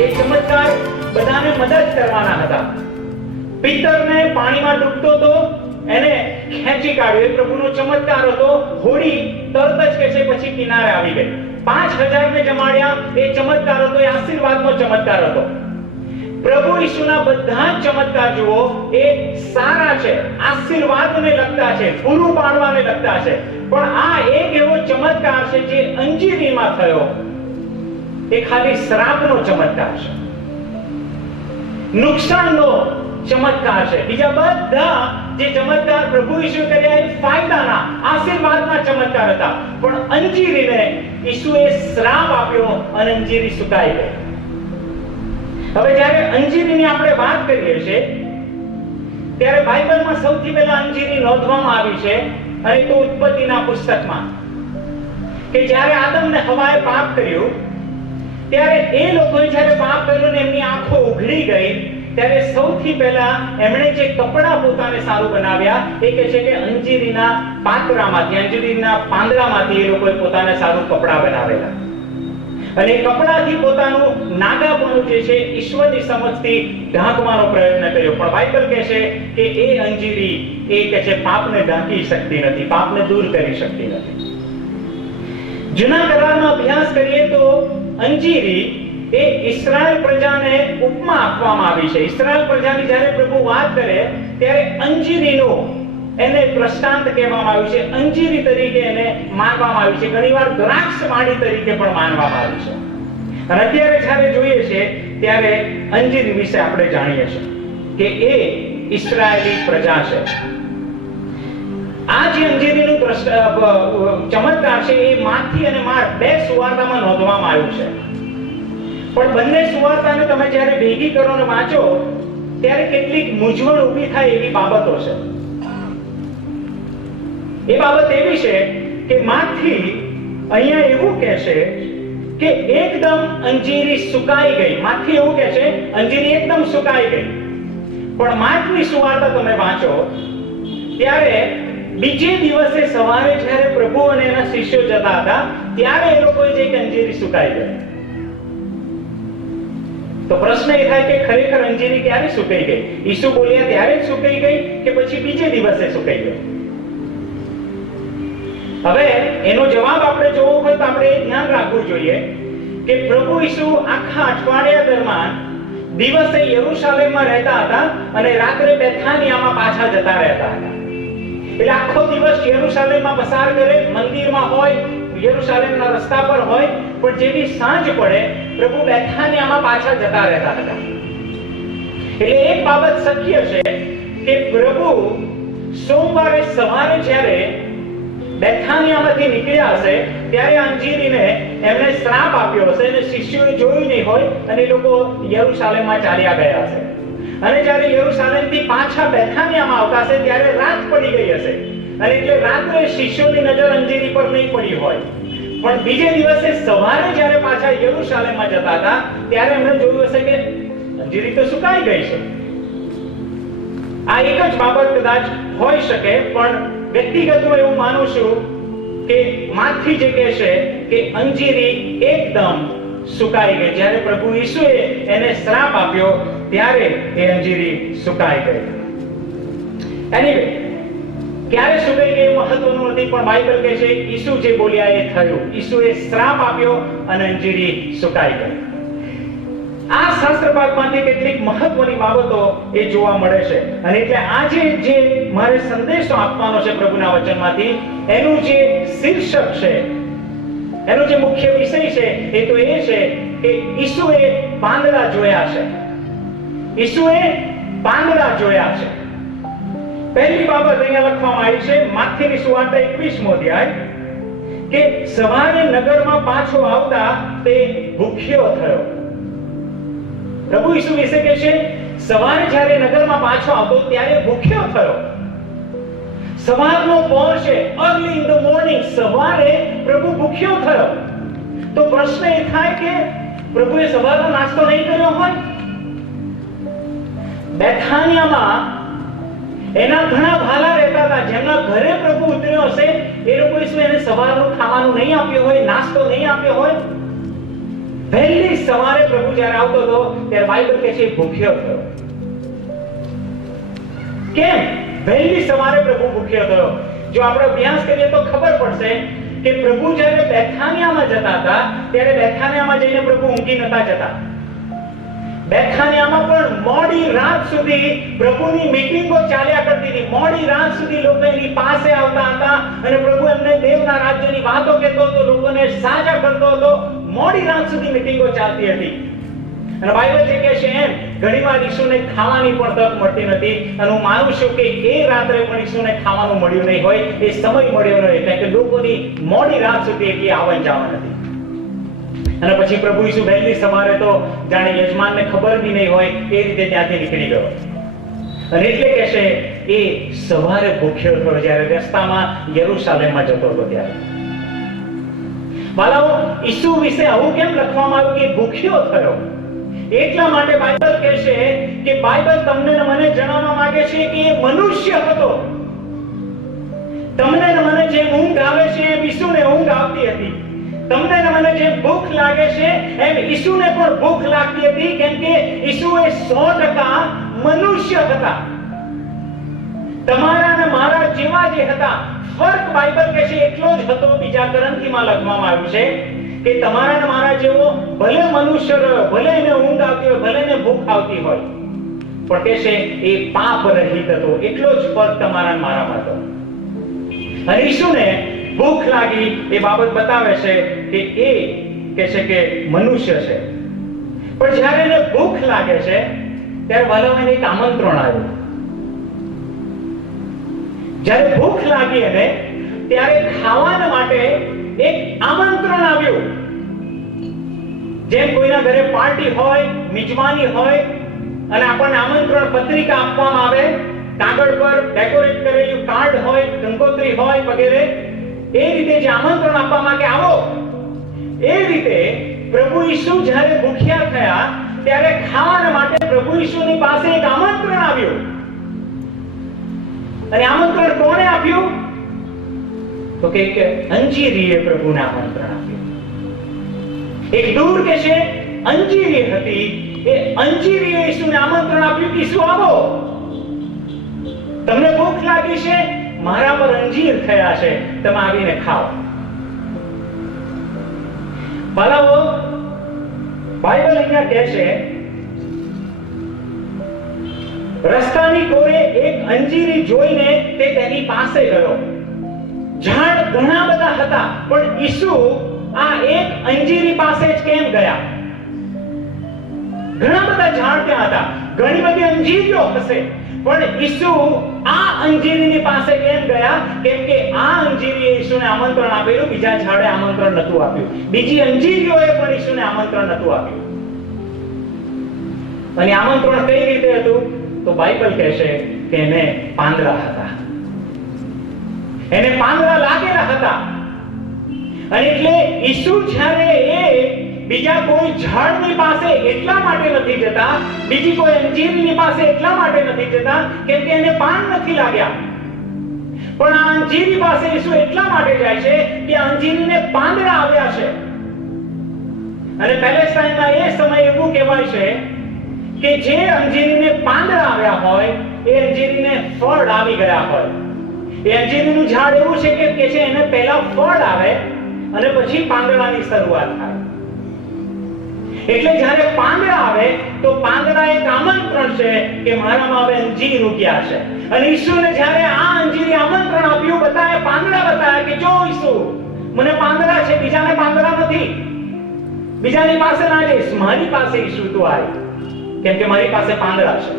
એ ચમત્કાર બધાને મદદ કરવાના હતા. પિત્તરને પાણીમાં ડૂબતો તો એને ખેંચી કાઢ્યો, એ પ્રભુનો ચમત્કાર હતો. હોડી તરત જ કે છે પછી કિનારે આવી ગઈ. 5000 ને જમાડ્યા, એ ચમત્કાર હતો, એ આશીર્વાદનો ચમત્કાર હતો. પ્રભુ ઈસુના બધા જ ચમત્કાર જુઓ, એ સારા છે, આશીર્વાદને લગતા છે, પૂરું પાડવાને લગતા છે. પણ આ એક એવો ચમત્કાર છે જે અંજીરીમાં થયો, એ ખાલી શ્રાપનો ચમત્કાર છે, નુકસાનનો ચમત્કાર છે. બીજા બધા જે ચમત્કાર પ્રભુ ઈસુ કર્યા એ ફાયદાના, આશીર્વાદના ચમત્કાર હતા. પણ અંજીરીને ઈસુએ શ્રાપ આપ્યો અને અંજીરી સુકાઈ ગઈ. હવે જ્યારે અંજીરીની આપણે વાત કરીએ છીએ ત્યારે બાઇબલમાં સૌથી પહેલા અંજીરી નોંધવામાં આવી છે, અને તો ઉત્પત્તિના પુસ્તકમાં, કે જ્યારે આદમ ને હવાએ પાપ કર્યું ત્યારે એ લોકોએ જ્યારે પાપ કર્યું ને એમની આંખો ઉઘડી ગઈ ત્યારે સૌથી પહેલા એમણે જે કપડા પોતાને સારું બનાવ્યા એ કહે છે કે અંજીરીના પાત્રામાંથી, અંજીરીના પાંદડામાંથી એ લોકોએ પોતાને સારું કપડા બનાવેલા. અને કપડાથી પોતાનું નાગાપણું જે છે ઈશ્વરની સમજથી ઢાંકવાનો પ્રયત્ન કર્યો. પણ બાઇબલ કહે છે કે એ અંજીરી એ કહે છે પાપને ઢાંકી શકતી નથી, પાપને દૂર કરી શકતી નથી. જૂના કરારનો અભ્યાસ કરીએ તો અંજીરી એ ઇસ્રાએલ પ્રજાને ઉપમા આપવામાં આવી છે. ઇસ્રાએલ પ્રજાની જ્યારે પ્રભુ વાત કરે ત્યારે અંજીરીનો એને દ્રષ્ટાંત કહેવામાં આવ્યું છે, અંજીરી તરીકે એને માનવામાં આવ્યું છે, ઘણીવાર દ્રાક્ષવાણી તરીકે પણ માનવામાં આવ્યું છે. અને અત્યારે જ્યારે જોઈએ છે ત્યારે અંજીરી વિશે આપણે જાણીએ છીએ કે એ ઇસ્રાએલી પ્રજા છે. આ જે અંજીરીનું ચમત્કાર છે એ માથી અને માર્ક બે સુવાર્તામાં નોંધવામાં આવ્યું છે. પણ બંને સુવાર્તાને તમે જ્યારે ભેગી કરો અને વાંચો ત્યારે કેટલીક મૂંઝવણ ઊભી થાય એવી બાબતો છે. એ બાબત એવી છે કે માથી અહીંયા એવું કહે છે કે એકદમ અંજીરી સુકાઈ ગઈ. માથી એવું કહે છે અંજીરી એકદમ સુકાઈ ગઈ. પણ માર્કની સુવાર્તા તમે વાંચો ત્યારે બીજે દિવસે સવારે જ્યારે પ્રભુ અને એના શિષ્યો જતા હતા ત્યારે એ લોકોએ જે અંજીરી સુકાઈ ગઈ. તો પ્રશ્ન એ થાય કે ખરેખર અંજીરી ક્યારે સુકાઈ ગઈ? ઈસુ બોલ્યા ત્યારે જ સુકાઈ ગઈ કે પછી બીજે દિવસે સુકાઈ ગઈ? હવે એનો જવાબ આપણે જોવો હોય તો આપણે એ ધ્યાન રાખવું જોઈએ કે પ્રભુ ઈસુ આખા અઠવાડિયા દરમિયાન દિવસે યરૂશાલેમમાં રહેતા હતા અને રાત્રે બેથાનિયામાં પાછા જતા રહેતા હતા. એટલે આખો દિવસ યરૂશાલેમમાં પસાર કરે, મંદિરમાં હોય, યરૂશાલેમના રસ્તા પર હોય, પણ જેવી સાંજ પડે પ્રભુ બેથાનિયામાં પાછા જતા રહેતા હતા. એટલે એક બાબત શક્ય છે કે પ્રભુ સોમવારે સવારે જ્યારે બેથાનિયામાંથી નીકળ્યા હશે ત્યારે અંજીરીને એમણે શ્રાપ આપ્યો હશે અને શિષ્યોએ જોયું નહીં હોય અને એ લોકો યરૂશાલેમમાં ચાલ્યા ગયા હશે. અને જ્યારે યરૂશાલેમથી પાછા બેથાનિયામાં આવતા હશે ત્યારે રાત પડી ગઈ હશે અને એટલે રાત્રે શિષ્યોની નજર અંજીરી પર નહીં પડી હોય. પણ બીજે દિવસે સવારે જ્યારે પાછા યરૂશાલેમમાં જતા હતા ત્યારે એમણે જોયું હશે કે અંજીરી તો સુકાઈ ગઈ છે. આ એક જ બાબત કદાચ હોઈ શકે, પણ વ્યક્તિગત હું એવું માનું છું કે માથી જે કહે છે કે અંજીરી એકદમ સુકાઈ ગઈ. જ્યારે પ્રભુ ઈસુએ એને શ્રાપ આપ્યો ત્યારે એ અંજીરી સુકાઈ ગઈ. એનીવે, ક્યારે સુકાઈ ગઈ મહત્વનું નથી, પણ બાઇબલ કહે છે ઈસુ જે બોલ્યા એ થયું. ઈસુએ શ્રાપ આપ્યો અને અંજીરી સુકાઈ ગઈ. આ શાસ્ત્ર ભાગમાંથી કેટલીક મહત્વની બાબતો એ જોવા મળે છે. અને એટલે આજે જે મારે સંદેશો આપવાનો છે પ્રભુના વચનમાંથી, એનું જે શીર્ષક છે, એનો જે મુખ્ય વિષય છે એ તો એ છે કે ઈસુએ પાંદડા જોયા છે. ઈસુએ પાંદડા જોયા છે. પહેલી બાબત અહીંયા લખવામાં આવી છે માથીની સુવાર્તા 21મો અધ્યાય કે સવારે નગરમાં પાછો આવતા તે ભૂખ્યો થયો. પ્રભુ ઈસુ વિશે કહે છે સવારે જ્યારે નગરમાં પાછો આવતો ત્યારે ભૂખ્યો થયો. સવારનો પહોર છે, early in the morning, સવારે પ્રભુ ભૂખ્યો થયો. તો પ્રશ્ન એ થાય કે પ્રભુએ સવારનો નાસ્તો નહીં કર્યો હોય? બેથાનિયામાં એના ઘણા ભાલા રહેતા હતા જેમના ઘરે પ્રભુ ઉતર્યો હશે. એ લોકો ઈસુ એને સવારનું ખાવાનું નહીં આપ્યું હોય, નાસ્તો નહીં આપ્યો હોય? વહેલી સવારે પ્રભુ જ્યારે આવતો હતો ત્યારે બાઇબલ કહે છે ભૂખ્યો થયો. કેમ વહેલી સવારે પ્રભુ ભૂખ્યો થયો? જો આપણે અભ્યાસ કરીએ તો ખબર પડશે કે પ્રભુ જ્યારે બેથાનિયામાં જતા હતા ત્યારે બેથાનિયામાં જઈને પ્રભુ ઊંઘી નતા જતા. બેથાનિયામાં પણ મોડી રાત સુધી પ્રભુની મીટિંગો ચાલ્યા કરતી હતી. મોડી રાત સુધી લોકો એની પાસે આવતા હતા અને પ્રભુ એમને દેવના રાજ્યની વાતો કહેતો હતો, લોકોને સાજા કરતો હતો. મોડી રાત સુધી મીટિંગો ચાલતી હતી. અને બાઇબલ જે કહે છે એમ ઘણીવાર ઈસુને ખાવાની પણ તક મળતી નથી. અને હું માનું છું કે એ રાત્રે પણ ઈસુને ખાવાનું મળ્યું નહીં હોય, એ સમય મળ્યો નહીં, કારણ કે લોકોની મોડી રાત સુધી એટલી આવન જાવન હતી. અને પછી પ્રભુ ઈસુ વહેલી સવારે તો જાણે યજમાનને ખબર બી નહીં હોય એ રીતે ત્યાંથી નીકળી ગયો. અને એટલે કહેશે એ સવારે ભૂખ્યો હતો જ્યારે રસ્તામાં યરુશલેમમાં જતો હતો ત્યારે. બાળકો, ઈસુ વિશે આવું કેમ લખવામાં આવ્યું કે ભૂખ્યો થયો? એટલા માટે બાઇબલ કહેશે કે બાઇબલ તમને ને મને જણાવવા માંગે છે કે એ મનુષ્ય હતો. તમને ને મને જે ઊંઘ આવે છે એ ઈસુને ઊંઘ આવતી હતી. તમને ને મને જે ભૂખ લાગે છે એમ ઈસુને પણ ભૂખ લાગતી હતી, કેમ કે ઈસુ એ 100% મનુષ્ય હતા. તમારા અને મારા જેવા જે હતા. ફરક બાઇબલ કહે છે એટલો જ હતો. બીજા ગ્રંથીમાં લખવામાં આવ્યું છે કે તમારા અને મારા જેવો ભલે મનુષ્ય રહ્યો, ભલે એને ઊંઘ આવતી હોય, ભલે એને ભૂખ આવતી હોય, પણ કહે છે એ પાપ રહિત હતો. એટલો જ ફરક તમારા અને મારામાં હતો. અને ઈસુને ભૂખ લાગી એ બાબત બતાવે છે કે એ કહે છે કે મનુષ્ય છે. પણ જ્યારે એને ભૂખ લાગે છે ત્યારે વાલાઓને એક આમંત્રણ આવ્યું. જ્યારે ભૂખ લાગી એને ત્યારે ખાવાના માટે એક આમંત્રણ આવ્યું. જેમ કોઈના ઘરે પાર્ટી હોય, મિજમાની હોય અને આપણને આમંત્રણ પત્રિકા આપવામાં આવે, કાગળ પર ડેકોરેટ કરેલું કાર્ડ હોય, કંકોત્રી હોય વગેરે, એ રીતે જે આમંત્રણ આપવામાં કે આવો, એ રીતે પ્રભુ ઈસુ જ્યારે ભૂખ્યા થયા ત્યારે ખાવાના માટે પ્રભુ ઈસુની પાસે એક આમંત્રણ આવ્યું. અને આમંત્રણ કોણે આપ્યું? તો કે અંજીરીએ પ્રભુને આમંત્રણ આપ્યું. એક દૂર કે છે અંજીરી હતી, એ અંજીરીએ ઈસુને આમંત્રણ આપ્યું કે ઈસુ આવો, તમને ભૂખ લાગી છે, મારા પર અંજીર થયા છે, તમે આવીને ખાઓ. બાળકો, બાઇબલ અહીંયા કહે છે રસ્તાની કોરે એક અંજીરી જોઈને તે તેની પાસે ગયો. ઝાડ ઘણા બધા હતા, પણ ઈસુ આ એક અંજીરી પાસે જ કેમ ગયા? ઘણા બધા ઝાડ ત્યાં હતા, ઘણી બધી અંજીરીઓ હશે, પણ ઈસુ આ અંજીરીની પાસે કેમ ગયા? કેમ કે આ અંજીરીએ ઈસુને આમંત્રણ આપેલું, બીજા ઝાડે આમંત્રણ નહોતું આપ્યું. બીજી અંજીરીઓએ પણ ઈસુને આમંત્રણ નહોતું આપ્યું. અને આમંત્રણ કઈ રીતે હતું? તો બાઇબલ કહે છે કે એને પાંદડા હતા, એને પાંદડા લાગેલા હતા. અને એટલે ઈસુ જ્યારે એ બીજા કોઈ ઝાડની પાસે એટલા માટે નથી જતા, બીજી કોઈ અંજીરની પાસે એટલા માટે નથી જતા કેમ કે એને પાન નથી લાગ્યા, પણ આ અંજીરી પાસે ઈસુ એટલા માટે જાય છે કે અંજીરીને પાંદડા આવ્યા છે. અને પેલેસ્ટાઈનમાં એ સમય એવું કહેવાય છે કે જે અંજીરીને પાંદડા આવ્યા હોય એ અંજીરીને ફળ આવી ગયા હોય. એ અંજીરીનું ઝાડ એવું છે કે એને પહેલા ફળ આવે અને પછી પાંદડાની શરૂઆત થાય. એટલે જ્યારે પાંદડા આવે તો પાંદડા એક આમંત્રણ છે કે મારામાં હવે અંજીર ઉગ્યા છે. અને ઈસુને જ્યારે આ અંજીરી આમંત્રણ આપ્યું, બતાવે પાંદડા બતાવ્યા કે જો ઈસુ મને પાંદડા છે, બીજાને પાંદડા નથી, બીજાની પાસે ના જઈશ, મારી પાસે ઈસુ તું આવી, કેમ કે મારી પાસે પાંદડા છે.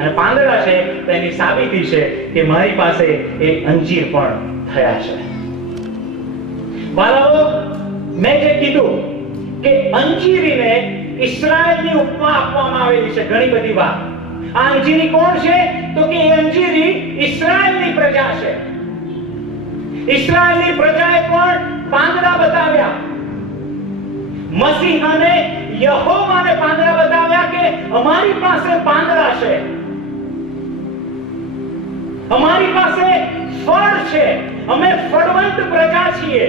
અને પાંદડા છે તો એની સાબિતી છે કે મારી પાસે એક અંજીર પણ થયા છે. બાળકો, મેં જે કીધું કે અંજીરીને ઇસ્રાયેલની ઉપમા આપવામાં આવેલી છે ઘણી બધી વાર. આ અંજીરી કોણ છે? તો કે એ અંજીરી ઇસ્રાયેલની પ્રજા છે. ઇસ્રાયેલની પ્રજાએ પણ પાંદડા બતાવ્યા. મસીહાને, યહોવાને પાંદડા બતાવ્યા કે અમારી પાસે પાંદડા છે, અમારી પાસે ફળ છે, અમે ફળવંત પ્રજા છીએ.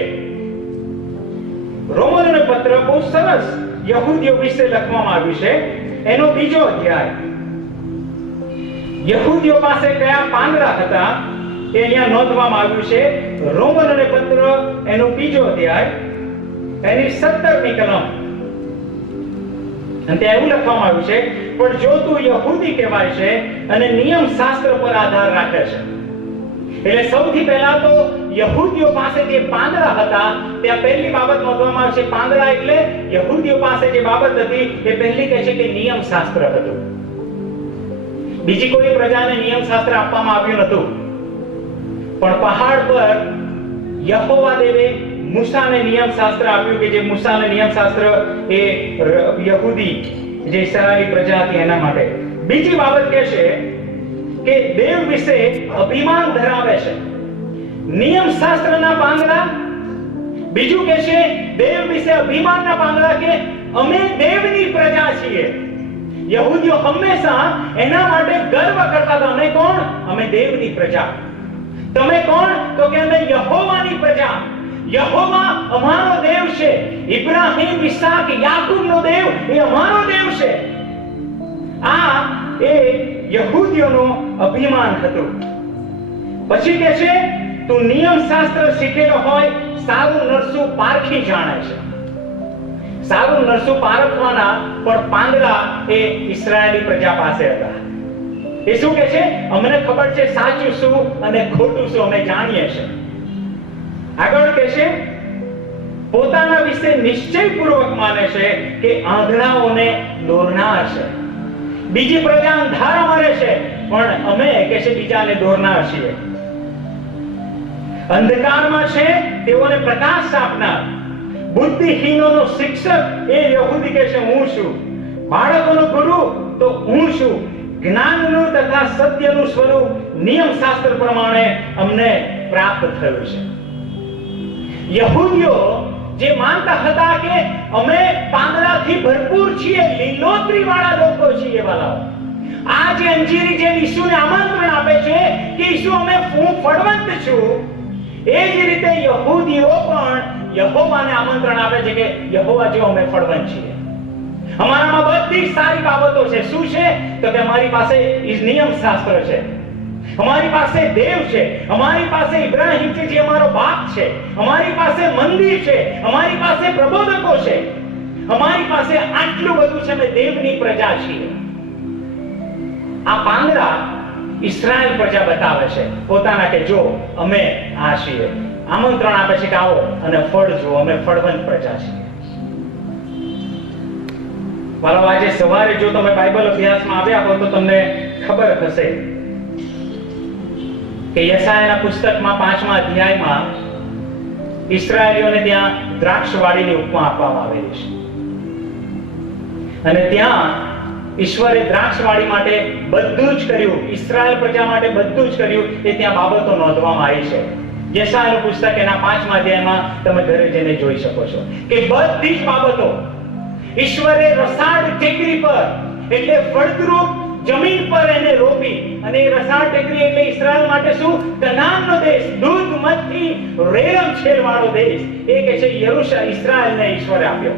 રોમનોનો પત્ર બહુ સરસ યહૂદીઓ વિશે લખવામાં આવ્યું છે એનો 2 અધ્યાય. યહૂદીઓ પાસે કયા પાંદડા હતા એ અહીંયા નોંધવામાં આવ્યું છે. રોમનોને પત્ર એનો 2 અધ્યાય એની 17મી કલમ. અને ત્યાં એવું લખવામાં આવ્યું છે, પણ જો તું યહૂદી કહેવાય છે અને નિયમ શાસ્ત્ર પર આધાર રાખે છે. એટલે સૌથી પહેલા તો યહૂદીઓ પાસે જે પાંદડા હતા ત્યાં પહેલી બાબત નોંધવામાં આવે છે. પાંદડા એટલે યહૂદીઓ પાસે જે બાબત હતી એ પહેલી કહે છે કે નિયમ શાસ્ત્ર હતું. બીજી કોઈ પ્રજાને નિયમ શાસ્ત્ર આપવામાં આવ્યું નહોતું, પણ પહાડ પર યહોવા દેવે મૂસાને નિયમ શાસ્ત્ર આપ્યું, કે જે મૂસાને નિયમ શાસ્ત્ર એ યહૂદી જે ઇસ્રાયેલી પ્રજા હતી એના માટે. બીજી બાબત કહે છે કે દેવ વિશે અભિમાન ધરાવે છે. નિયમ શાસ્ત્રના પાંદડા. બીજું કહે છે દેવ વિશે અભિમાનના પાંદડા કે અમે દેવની પ્રજા છીએ. યહૂદીઓ હંમેશા એના માટે ગર્વ કરતા હતા. અમે કોણ? અમે દેવની પ્રજા. તમે કોણ? તો કે અમે યહોવાની પ્રજા. યહોવા અમારો દેવ છે. ઇબ્રાહીમ, ઈસાક, યાકૂબનો દેવ એ અમારો દેવ છે. આ એ યહૂદીઓનો અભિમાન હતું. પછી કહે છે તું નિયમ શાસ્ત્ર શીખેલો હોય, સારું નરસું પારખી જાણે છે. સારું નરસું પારખવાના પણ પાંદડા એ ઇસ્રાયેલી પ્રજા પાસે હતા. એ શું કહે છે? અમને ખબર છે સાચું શું અને ખોટું શું અમે જાણીએ છીએ. આગળ કહે છે પોતાના વિશે નિશ્ચયપૂર્વક માને છે કે આંધળાઓને દોરનાર છે. બીજી પ્રજા અંધારામાં રહે છે, પણ અમે કહે છે બીજાને દોરનાર છીએ. અંધકારમાં છે તેઓને પ્રકાશ આપનાર. બુદ્ધિહીનોનો શિક્ષક એ યહૂદી કહે છે હું છું. બાળકોનો ગુરુ તો હું છું. જ્ઞાનનું તથા સત્યનું સ્વરૂપ નિયમ શાસ્ત્ર પ્રમાણે અમને પ્રાપ્ત થયું છે. યહૂદીઓ જે માનતા હતા કે અમે પાંદડાથી ભરપૂર છીએ, લીલોતરી વાળા લોકો છીએ. વાલાઓ, આ જે અંજીરી જે ઈસુને આમંત્રણ આપે છે કે ઈસુ અમે હું ફળવંત છું, એ જ રીતે યહૂદીઓ પણ યહોવાને આમંત્રણ આપે છે કે યહોવા જેવો અમે ફળવંત છીએ. અમારામાં બધી સારી બાબતો છે. શું છે? તો કે અમારી પાસે નિયમ શાસ્ત્ર છે, અમારી પાસે દેવ છે, અમારી પાસે ઇબ્રાહીમ છે જે અમારો બાપ છે, અમારી પાસે મંદિર છે, અમારી પાસે પ્રબોધકો છે, અમારી પાસે આટલું બધું છે. અમે દેવની પ્રજા છીએ. આ પાંદડા ઇસ્રાયેલ પ્રજા બતાવે છે પોતાના કે જો અમે આ છીએ. આમંત્રણ આપે છે કે આવો અને ફળ જુઓ, અમે ફળવંત પ્રજા છીએ. મારો આજે સવારે જો તમે બાઇબલ અભ્યાસમાં આવ્યા હો તો તમને ખબર હશે કે યશાયાના પુસ્તકમાં 5મા અધ્યાયમાં ઇસ્રાયેલીઓને ત્યાં દ્રાક્ષવાડીની ઉપમા આપવામાં આવેલી છે. અને ત્યાં ઈશ્વરે દ્રાક્ષવાડી માટે બધું જ કર્યું, ઇસ્રાયેલ પ્રજા માટે બધું જ કર્યું. એ ત્યાં બાબતો નોંધવામાં આવી છે. યશાયાનું પુસ્તક એના 5મા અધ્યાયમાં તમે ઘરે જઈને જોઈ શકો છો કે બધી જ બાબતો ઈશ્વરે રસાળ ટેકરી પર એટલે ફળદ્રુપ જમીન પર એને રોપી. અને એ રસાળ ટેકરી એટલે ઇસ્રાયેલ માટે શું? કનાનનો દેશ, દૂધ મધથી રેલમછેલ વાળો દેશ. એ કહે છે ઇસ્રાયેલને ઈશ્વરે આપ્યો.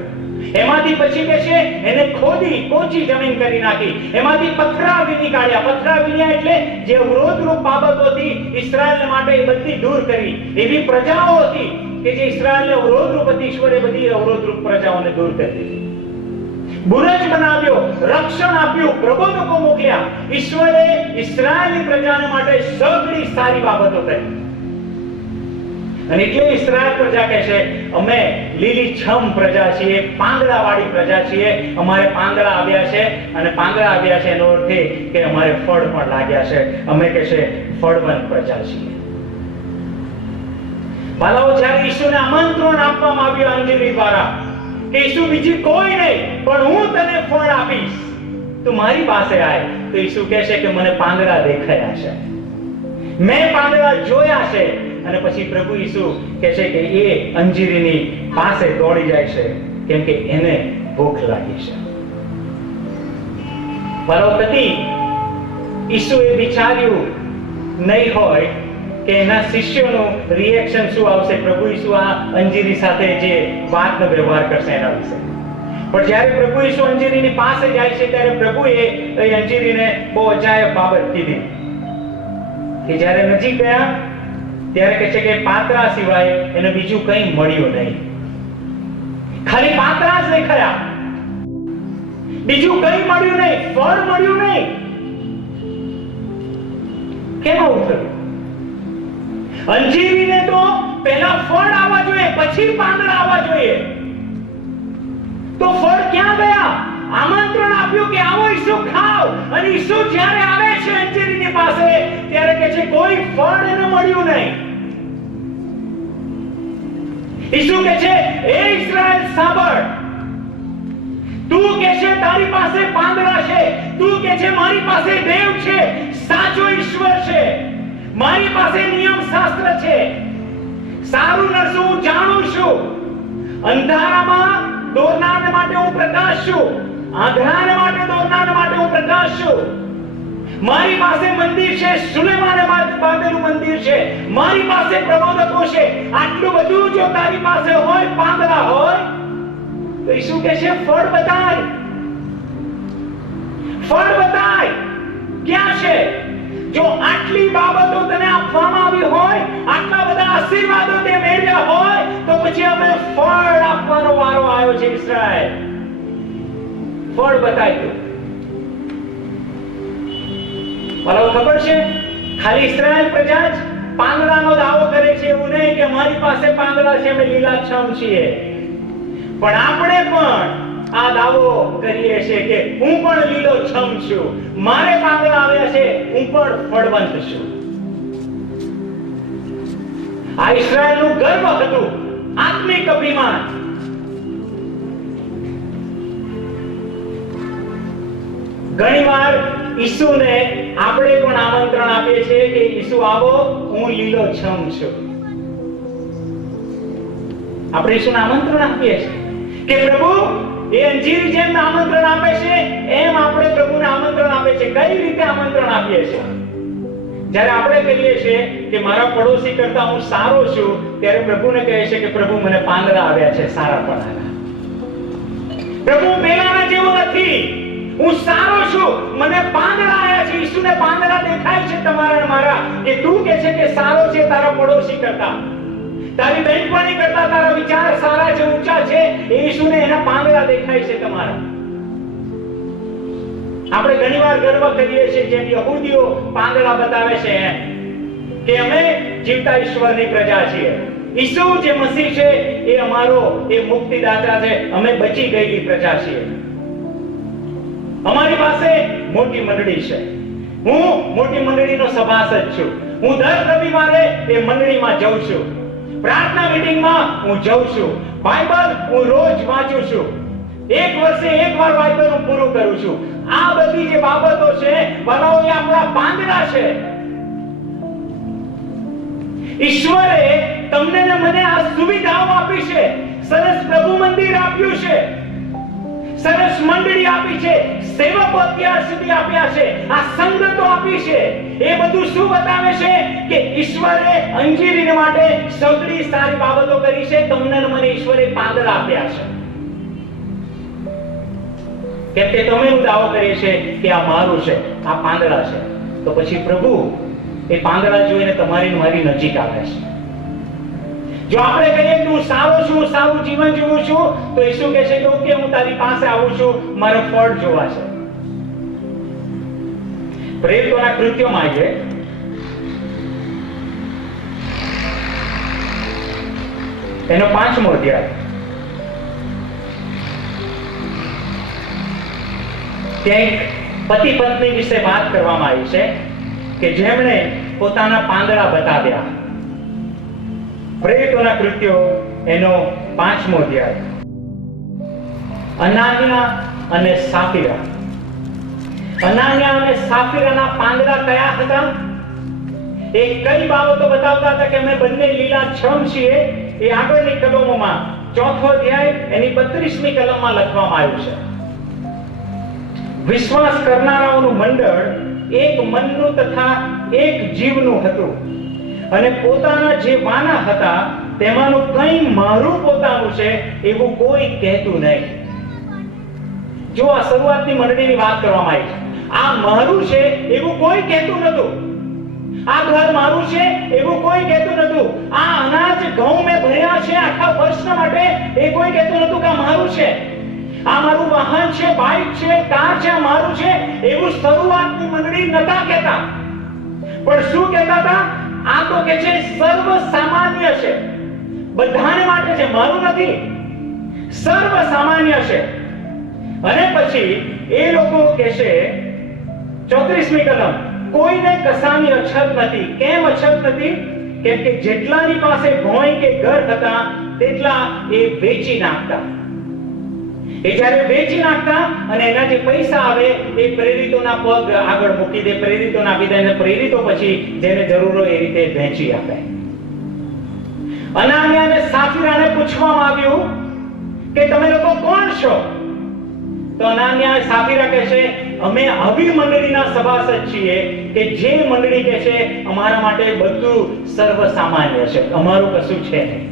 એમાંથી પછી કહે છે એને ખોદી કોચી જમીન કરી નાખી. એમાંથી પથરા વીણી કાઢ્યા. પથરા વીણ્યા એટલે જે અવરોધરૂપ બાબતો હતી ઇસ્રાયેલ માટે એ બધી દૂર કરી. એવી પ્રજાઓ હતી કે જે ઇસ્રાયેલને અવરોધરૂપ હતી, ઈશ્વરે બધી અવરોધરૂપ પ્રજાઓને દૂર કરી દીધી. બુરજ બનાવ્યો, રક્ષણ આપ્યું, પ્રબોધકો મોકલ્યા. ઈશ્વરે ઇસ્રાયેલી પ્રજાને માટે સગળી સારી બાબતો કરી. અને એટલે ઇસ્રાયેલ પ્રજા કહે છે અમે લીલીછમ પ્રજા છીએ, પાંદડાવાળી પ્રજા છીએ. અમારે પાંદડા આવ્યા છે, અને પાંદડા આવ્યા છે એનો અર્થ એ કે અમારે ફળ પણ લાગ્યા છે. અમે કહે છે ફળવંત પ્રજા છીએ. બાળકો, જ્યારે ઈસુને આમંત્રણ આપવામાં આવ્યું અંજીરી દ્વારા કે ઈસુ બીજી કોઈ નહીં પણ હું તને ફળ આપીશ, તું મારી પાસે આય, તો ઈસુ કહે છે કે મને પાંદડા દેખાયા છે, મેં પાંદડા જોયા છે. અને પછી પ્રભુ ઈસુ કહે છે કે એ અંજીરીની પાસે દોડી જાય છે કેમ કે એને ભૂખ લાગી છે. બરોબર, ઈસુએ વિચાર્યું નહીં હોય કે એના શિષ્યોનું રિએક્શન શું આવશે. પ્રભુ ઈસુ આ અંજીરી સાથે જે વાતનો વ્યવહાર કરશે એના વિશે. પણ જ્યારે પ્રભુ ઈસુ અંજીરીની પાસે જાય છે ત્યારે પ્રભુએ એ અંજીરીને બહુ અજાયબ બાબત કીધી કે જ્યારે નજીક ગયા ત્યારે કહે છે કે પાત્રા સિવાય એને બીજું કંઈ મળ્યું નહીં. ખાલી પાત્રા જ દેખાયા, બીજું કંઈ મળ્યું નહીં, ફળ મળ્યું નહીં. કેમ આવું થયું? અંજીરીને તો પહેલા ફળ આવવા જોઈએ, પછી પાંદડા આવવા જોઈએ. તો ફળ ક્યાં ગયા? આમંત્રણ આપ્યું કે આવો ઈસુ ખાઓ, અને ઈસુ જ્યારે આવે છે અંજીરીની પાસે ત્યારે કહે છે કોઈ ફળ એને મળ્યું નહીં. ઈસુ કહે છે એ ઇઝરાયલ સાંભળ, તું કહે છે તારી પાસે પાંદડા છે, તું કહે છે મારી પાસે દેવ છે, સાચો ઈશ્વર છે, મારી પાસે નિયમ શાસ્ત્ર છે, સારું નરસું હું જાણું છું, અંધારામાં દોરનાર માટે હું પ્રકાશ છું, આંધળાને માટે દોરનાર માટે હું પ્રકાશ છું, મારી પાસે મંદિર છે, સુલેમાને બાંધેલું મંદિર છે, મારી પાસે પ્રબોધકો છે. આટલું બધું જો તારી પાસે હોય, પાંદડા હોય, તો ઈસુ કહે છે ફળ બતાય, ફળ બતાય. ક્યાં છે? જો આટલી બાબતો તને આપવામાં આવી હોય, આટલા બધા આશીર્વાદો તે મેળવ્યા હોય, તો પછી અમે ફળ આપવાનો વારો આવ્યો છે. ઇઝરાયલ, ફળ બતાય. તું મને ખબર છે ખાલી ઇઝરાયલ પ્રજા જ પાંદડાનો દાવો કરે છે એવું નહીં કે મારી પાસે પાંદડા છે, અમે લીલાછમ છીએ. પણ આપણે પણ આ દાવો કરીએ છીએ કે હું પણ લીલોછમ છું, મારે પાંદડા આવ્યા છે, હું પણ ફળવંત છું. આ ઇઝરાયલનું ગર્વ હતું, આત્મિક અભિમાન. ઘણીવાર ઈસુને આપણે પણ આમંત્રણ આપીએ છીએ કે ઈસુ આવો, હું લીલોછમ છું. આપણે ઈસુને આમંત્રણ આપીએ છીએ કે પ્રભુ, એ અંજીરી જેમ આમંત્રણ આપે છે એમ આપણે પ્રભુને આમંત્રણ આપે છે. કઈ રીતે આમંત્રણ આપીએ છીએ? જ્યારે આપણે કહીએ છીએ કે મારા પડોશી કરતા હું સારો છું, ત્યારે પ્રભુને કહે છે કે પ્રભુ મને પાંદડા આવ્યા છે, સારા પણ આવ્યા. પ્રભુ પેલાના જેવો નથી, હું સારો છું, મને પાંદડા આવ્યા છે. ઈસુને પાંદડા દેખાય છે તમારા અને મારા, કે તું કહે છે કે સારો છે તારા પડોશી કરતા, તારી બહેનપણી કરતા તારા વિચાર સારા છે, ઊંચા છે. ઈસુને એના પાંદડા દેખાય છે તમારા. આપણે ઘણીવાર ગર્વ કરીએ છીએ જેમ યહૂદીઓ પાંદડા બતાવે છે એમ, કે અમે જીવતા ઈશ્વરની પ્રજા છીએ. ઈસુ જે મસીહ છે એ અમારો એ મુક્તિદાતા છે, અમે બચી ગયેલી પ્રજા છીએ. અમારી પાસે મોટી મંડળી છે, હું મોટી મંડળીનો સભાસદ છું, હું દર રવિવારે એ મંડળીમાં જઉં છું, પ્રાર્થના મીટિંગમાં હું જઉં છું, બાઇબલ હું રોજ વાંચું છું, એક વર્ષે એકવાર બાઇબલ હું પૂરું કરું છું. આ બધી જે બાબતો છે બનાવો એ આપણા પાંદડા છે. ઈશ્વરે તમને ને મને આ સુવિધાઓ આપી છે, સરસ પ્રભુ મંદિર આપ્યું છે, સરસ મંડળી આપી છે, સેવકો અત્યાર સુધી આપ્યા છે, આ સંગતો આપી છે. એ બધું શું બતાવે છે? કે ઈશ્વરે અંજીરીને માટે સગળી સારી બાબતો કરી છે. તમને ને મને ઈશ્વરે પાંદડા આપ્યા છે. કેમ કે તમે એવું દાવો કરીએ છે કે આ મારું છે, આ પાંદડા છે, તો પછી પ્રભુ એ પાંદડા જોઈને તમારી મારી નજીક આવે છે. જો આપણે કહીએ કે હું સારો છું, હું સારું જીવન જીવું છું, તો ઈસુ કહે છે કે ઓકે, હું તારી પાસે આવું છું, મારા ફળ જોવા છે. પ્રેરિતોના કૃત્યોમાં આવીએ, એનો 5મો અધ્યાય. ત્યાં પતિ પત્ની વિશે વાત કરવામાં આવી છે કે જેમણે પોતાના પાંદડા બતાવ્યા. પ્રેરિતોના કૃત્યો એનો 5મો અધ્યાય. અનાન્યા અને સાફીરા. અનાન્યા અને સાફીરાના પાંદડા કયા હતા? એ કઈ બાબતો બતાવતા હતા કે અમે બંને લીલાછમ છીએ? એ આગળની કલમોમાં 4થો અધ્યાય એની 32મી કલમમાં લખવામાં આવ્યું છે. વિશ્વાસ કરનારાઓનું મંડળ એક મનનું તથા એક જીવનું હતું, અને પોતાના જે વાના હતા તેમાંનું કંઈ મારું પોતાનું છે એવું કોઈ કહેતું નહીં. જો આ શરૂઆતની મંડળીની વાત કરવામાં આવી છે. આ મારું છે એવું કોઈ કહેતું નતું. આ ઘર મારું છે એવું કોઈ કહેતું નતું. આ અનાજ ઘઉં મેં ભર્યા છે આખા વર્ષના માટે એ કોઈ કહેતું નતું કે આ મારું છે. આ મારું વાહન છે, બાઇક છે, કાર છે, આ મારું છે એવું શરૂઆતની મંડળી નતા કહેતા. પણ શું કહેતા હતા? આ તો કે છે સર્વ સામાન્ય છે, બધાને માટે છે, મારું નથી, સર્વ સામાન્ય છે. અને પછી એ લોકો કહેશે 34મી કલમ, કોઈને કશાની અછત નથી. કેમ અછત નથી? કેમ કે જેટલાની પાસે ભોંય કે ઘર હતા તેટલા એ વેચી નાખતા. એ જ્યારે વેચી નાખતા અને એના જે પૈસા આવે એ પ્રેરિતોના પગ આગળ મૂકી દે, પ્રેરિતોના આપી દે અને પ્રેરિતો પછી જેને જરૂર હોય એ રીતે વહેંચી આપે. અનાનિયા અને સાફીરાને પૂછવામાં આવ્યું કે તમે લોકો કોણ છો? તો અનાનિયા સાફીરા કહે છે અમે આવી મંડળીના સભાસદ છીએ કે જે મંડળી કહે છે અમારા માટે બધું સર્વ સામાન્ય છે, અમારું કશું છે નહીં.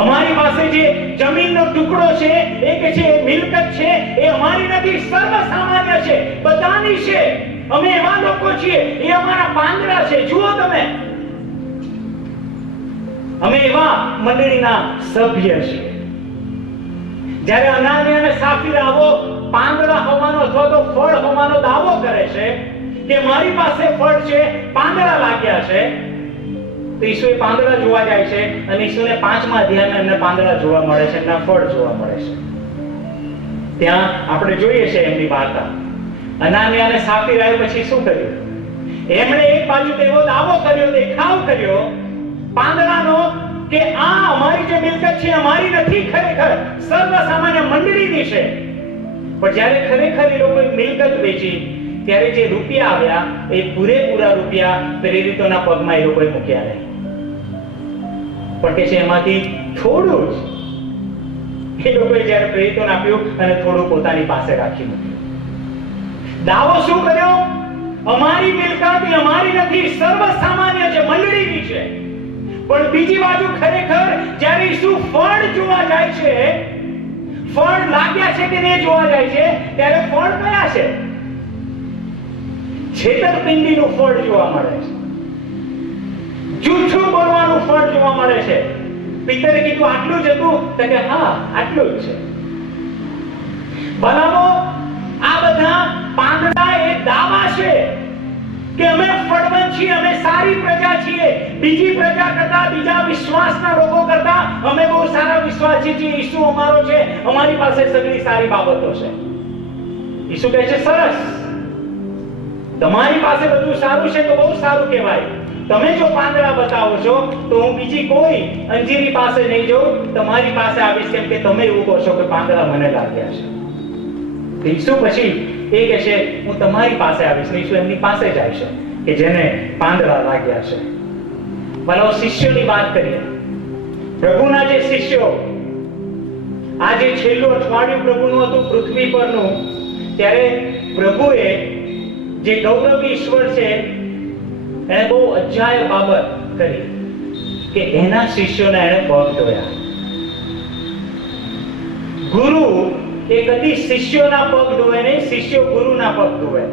અમારી પાસે જે જમીનનો ટુકડો છે એ કે છે મિલકત છે એ અમારી નથી, સર્વ સામાન્ય છે, બધાની છે. અમે એવા લોકો છીએ, એ અમારા પાંદડા છે, જુઓ તમે. અમે એવા મંડળીના સભ્ય છીએ. જ્યારે અનાનિયા અને સાફીરા આવો પાંદડા હોવાનો અથવા તો ફળ હોવાનો દાવો કરે છે કે મારી પાસે ફળ છે, પાંદડા લાગ્યા છે, તો ઈસુએ પાંદડા જોવા જાય છે અને ઈસુને 5મા અધ્યાયમાં એમને પાંદડા જોવા મળે છે, એમના ફળ જોવા મળે છે. ત્યાં આપણે જોઈએ છે એમની વાર્તા. અનાનિયા અને સાફીરાએ પછી શું કર્યું? એમણે એક બાજુ તો એવો દાવો કર્યો, દેખાવ કર્યો પાંદડાનો કે આ અમારી જે મિલકત છે અમારી નથી, ખરેખર સર્વ સામાન્ય મંડળીની છે. પણ જ્યારે ખરેખર એ લોકોએ મિલકત વેચી ત્યારે જે રૂપિયા આવ્યા એ પૂરેપૂરા રૂપિયા પ્રેરિતોના પગમાં એ લોકોએ મૂક્યા નહીં. પણ કે છે એમાંથી થોડું જ એ લોકોએ જ્યારે પ્રેરિતોને આપ્યું અને થોડું પોતાની પાસે રાખી મૂક્યું. દાવો શું કર્યો? અમારી મિલકત એ અમારી નથી, સર્વ સામાન્ય છે, મંડળીની છે. પણ બીજી બાજુ ખરેખર જ્યારે ઈસુ ફળ જોવા જાય છે, ફળ લાગ્યા છે કે નહીં જોવા જાય છે, ત્યારે ફળ કયા છે? છેતરપિંડીનું ફળ જોવા મળે છે, જૂઠું બોલવાનું ફળ જોવા મળે છે. પિતરે કીધું આટલું જ હતું, તો કે હા આટલું જ છે. બનાવો આ બધા પાંદડા એ દાવા છે કે અમે ફળવંત છીએ, અમે સારી પ્રજા છીએ, બીજી પ્રજા કરતા, બીજા વિશ્વાસના લોકો કરતા અમે બહુ સારા વિશ્વાસી છીએ. ઈસુ અમારો છે, અમારી પાસે સગળી સારી બાબતો છે. ઈસુ કહે છે સરસ, તમારી પાસે બધું સારું છે તો બહુ સારું કહેવાય. તમે જો પાંદડા બતાવો છો તો હું બીજી કોઈ અંજીરી પાસે નહીં જાઉં, તમારી પાસે આવીશ, કેમ કે તમે એવું કહો છો કે પાંદડા મને લાગ્યા છે. ઈસુ પછી એ કહે છે હું તમારી પાસે આવીશ. ઈસુ એમની પાસે જાય છે કે જેને પાંદડા લાગ્યા છે. ભલો શિષ્યોની વાત કરીએ. પ્રભુના જે શિષ્યો, આ જે છેલ્લું અઠવાડિયું પ્રભુનું હતું પૃથ્વી પરનું, ત્યારે પ્રભુએ જે ગૌરવી ઈશ્વર છે એને બહુ અજાયબ બાબત કરી કે એના શિષ્યોને એને પગ ધોયા. ગુરુ એ કદી શિષ્યોના પગ ધોવે નહીં, શિષ્યો ગુરુના પગ ધોવે.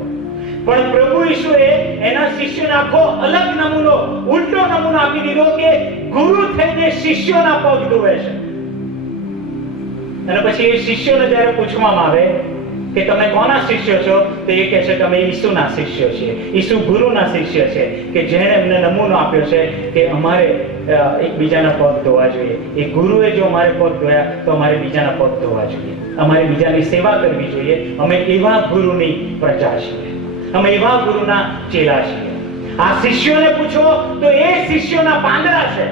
પણ પ્રભુ ઈશ્વરે એના શિષ્યોને આખો અલગ નમૂનો, ઉલટો નમૂનો આપી દીધો કે ગુરુ થઈને શિષ્યોના પગ ધોવે છે. અને પછી એ શિષ્યોને જ્યારે પૂછવામાં આવે કે તમે કોના શિષ્ય છો, તો એ કહે છે કે અમે ઈસુના શિષ્ય છીએ. ઈસુ ગુરુના શિષ્ય છે કે જેણે એમને નમૂનો આપ્યો છે કે અમારે એકબીજાના પગ ધોવા જોઈએ. એ ગુરુએ જો અમારે પગ ધોયા તો અમારે બીજાના પગ ધોવા જોઈએ, અમારે બીજાની સેવા કરવી જોઈએ. અમે એવા ગુરુની પ્રજા છીએ, અમે એવા ગુરુના ચેલા છીએ. આ શિષ્યોને પૂછો તો એ શિષ્યોના પાંદડા છે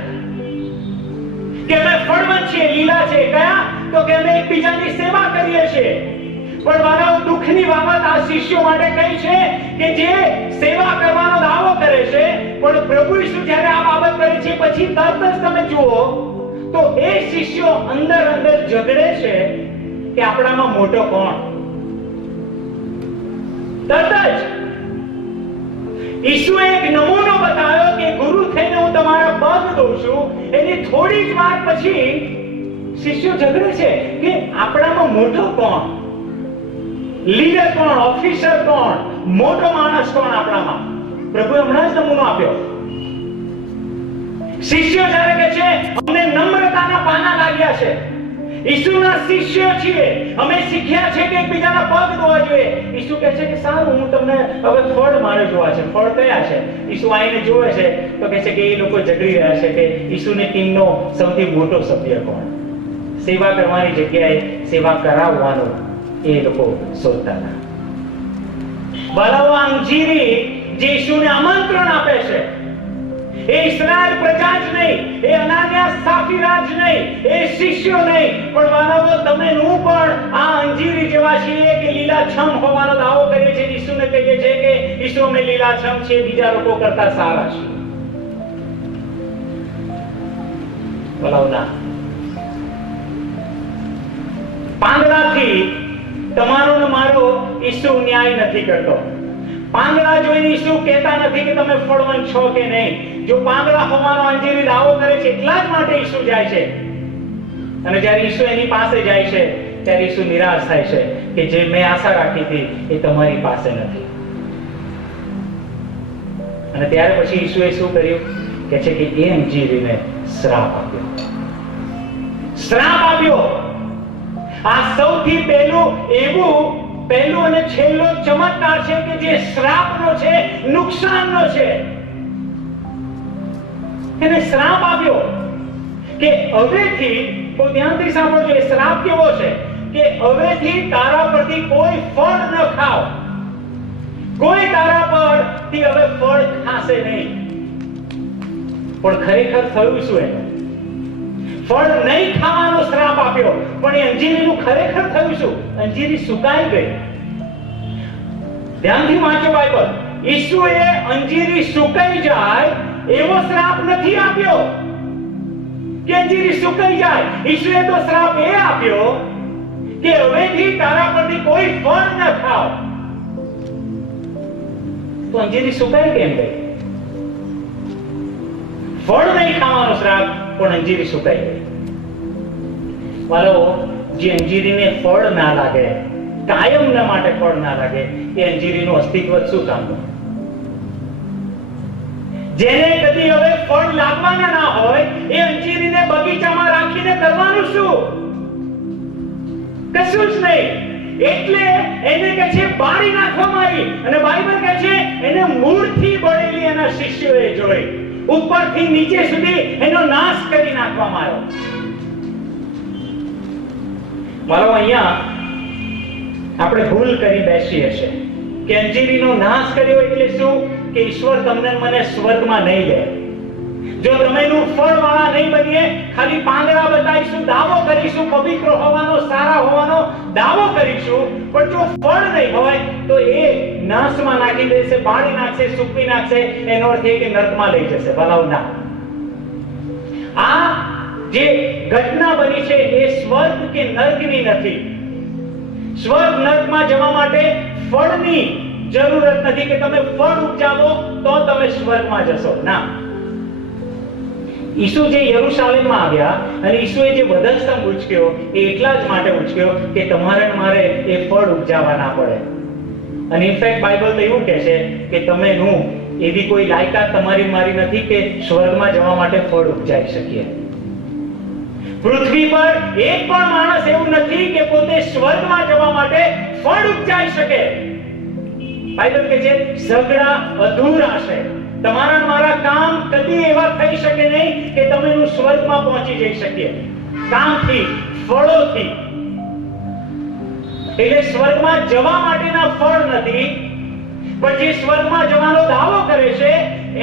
કે અમે ફળવંત છીએ, લીલા છે. કયા? તો કે અમે એકબીજાની સેવા કરીએ છીએ. પણ મારા દુઃખની બાબત આ શિષ્યો માટે કઈ છે કે જે સેવા કરવાનો દાવો કરે છે, પણ પ્રભુ ઈસુ જ્યારે આ બાબત કરે છે પછી તરત જ તમે જુઓ તો એ શિષ્યો અંદર ઝઘડે છે કે આપણામાં મોટો કોણ. તરત જ ઈસુએ એક નમૂનો બતાવ્યો કે ગુરુ થઈને હું તમારા પગ ધોઉં છું. એની થોડી જ વાર પછી શિષ્યો ઝઘડે છે કે આપણામાં મોટો કોણ. લીડર કોણ, ઓફિસર કોણ, મોટો માણસ કોણ આપણામાં? પ્રભુએ હમણાં જ નમૂનો આપ્યો. શિષ્યો જ્યારે કહે છે અમને નમ્રતાના પાના લાગ્યા છે, ઈસુના શિષ્યો છીએ, અમે શીખ્યા છે કે એકબીજાના પગ ધોવા જોઈએ. ઈસુ કહે છે કે સારું, હું તમને હવે ફળ મારે જોવા છે. ફળ કયા છે? ઈસુ આવીને જોવે છે તો કહે છે કે એ લોકો ઝઘડી રહ્યા છે કે ઈસુની ટીમનો સૌથી મોટો સભ્ય કોણ. સેવા કરવાની જગ્યાએ સેવા કરાવવાનો એ લોકો શોધતા હતા. બાળકો, અંજીરી જે ઈસુને આમંત્રણ આપે છે, એ ઇસ્રાએલ પ્રજા જ નહીં, એ અનાનિયાસ સાફીરા જ નહીં, એ શિષ્યો નહીં, પણ માનવો તમે હું પણ આ અંજીરી જેવા છીએ કે લીલાછમ હોવાનો દાવો કરીએ છીએ. ઈસુને કહીએ છીએ કે ઈસુ અમે લીલાછમ છીએ, બીજા લોકો કરતા સારા છે. બોલાવના પાંદડાથી તમારો ને મારો ઈસુ ન્યાય નથી કરતો. પાંદડા જોઈને ઈસુ કહેતા નથી કે તમે ફળવંત છો કે નહીં. જો પાંદડા હોવાનો અંજીરી દાવો કરે છે એટલા જ માટે ઈસુ જાય છે. અને જ્યારે ઈસુ એની પાસે જાય છે ત્યારે ઈસુ નિરાશ થાય છે કે જે મેં આશા રાખી હતી એ તમારી પાસે નથી. અને ત્યારે પછી ઈસુએ શું કર્યું? કે છે કે એ અંજીરીને શ્રાપ આપ્યો. શ્રાપ આપ્યો. આ સૌથી પહેલું અને છેલ્લો ચમત્કાર છે કે જે શ્રાપનો છે, નુકસાનનો છે. એને શ્રાપ આપ્યો કે હવેથી, બહુ ધ્યાનથી સાંભળજો, એ શ્રાપ કેવો છે કે હવેથી તારા પરથી કોઈ ફળ ન ખાવ, કોઈ તારા પરથી હવે ફળ ખાશે નહીં. પણ ખરેખર થયું શું? એનું ફળ નહીં ખાવાનો શ્રાપ આપ્યો, પણ એ અંજીરીનું ખરેખર થયું શું? અંજીરી સુકાઈ ગઈ. ધ્યાનથી વાંચો બાઇબલ. ઈસુએ અંજીરી સુકાઈ જાય એવો શ્રાપ નથી આપ્યો કે અંજીરી સુકાઈ જાય. ઈસુએ તો શ્રાપ એ આપ્યો કે હવેથી તારા પરથી કોઈ ફળ ન ખાવ. તો અંજીરી સુકાઈ કેમ ગઈ? ફળ નહીં ખાવાનો શ્રાપ, પણ અંજીરી સુકાઈ ગઈ. મારો જે અંજીરીને ફળ ના લાગે, કાયમના માટે ફળ ના લાગે, એ અંજીરીનું અસ્તિત્વ શું કામનું? જેને કદી હવે ફળ લાગવાના ના હોય એ અંજીરીને બગીચામાં રાખીને કરવાનું શું? કશું જ નહીં. એટલે એને કહે છે બાળી નાખવામાં આવી. અને બાઇબલ કહે છે એને મૂળથી બળેલી એના શિષ્યોએ જોઈ, ઉપરથી નીચે સુધી એનો નાશ કરી નાખવામાં આવ્યો. મારો અહીંયા આપણે ભૂલ કરી બેસીએ છે કે અંજીરીનો નાશ કર્યો એટલે શું? કે ઈશ્વર તમને મને સ્વર્ગમાં નહીં લે. જો તમે ફળ વાળા નહીં બનીએ, ખાલી પાંદડા બતાવીશું, દાવો કરીશું, પવિત્ર હોવાનો, સારા હોવાનો દાવો કરીશું, પણ જો ફળ નહીં હોય તો એ નાશમાં નાખી દેશે, બાળી નાખશે, સૂકવી નાખશે. એનો અર્થ એ કે નર્કમાં લઈ જશે. ભલાવના આ જે ઘટના બની છે એ સ્વર્ગ કે નર્કની નથી. સ્વર્ગ નર્કમાં જવા માટે ફળની જરૂરત નથી કે તમે ફળ ઉપજાવો તો તમે સ્વર્ગમાં જશો. ના, ઈસુ જે યરુશાલેમમાં આવ્યા અને ઈસુએ જે વધસ્તંભ ઉચક્યો એ એટલા જ માટે ઉચક્યો કે તમારે મારે એ ફળ ઉપજાવવા ના પડે. અને ઇનફેક્ટ બાઇબલ તો એવું કહે છે કે તમે એવી કોઈ લાયકાત તમારી મારી નથી કે સ્વર્ગમાં જવા માટે ફળ ઉપજાવી શકીએ. પૃથ્વી પર એક પણ માણસ એવું નથી કે પોતે સ્વર્ગમાં જવા માટે ફળ ઉપજાવી શકે. બાઇબલ કહે છે સગડા અધૂરા છે. તમારા મારા કામ કદી એવા થઈ શકે નહીં કે તમે સ્વર્ગમાં પહોંચી જઈ શકીએ કામથી, ફળોથી. એટલે સ્વર્ગમાં જવા માટેના ફળ નથી, પણ જે સ્વર્ગમાં જવાનો દાવો કરે છે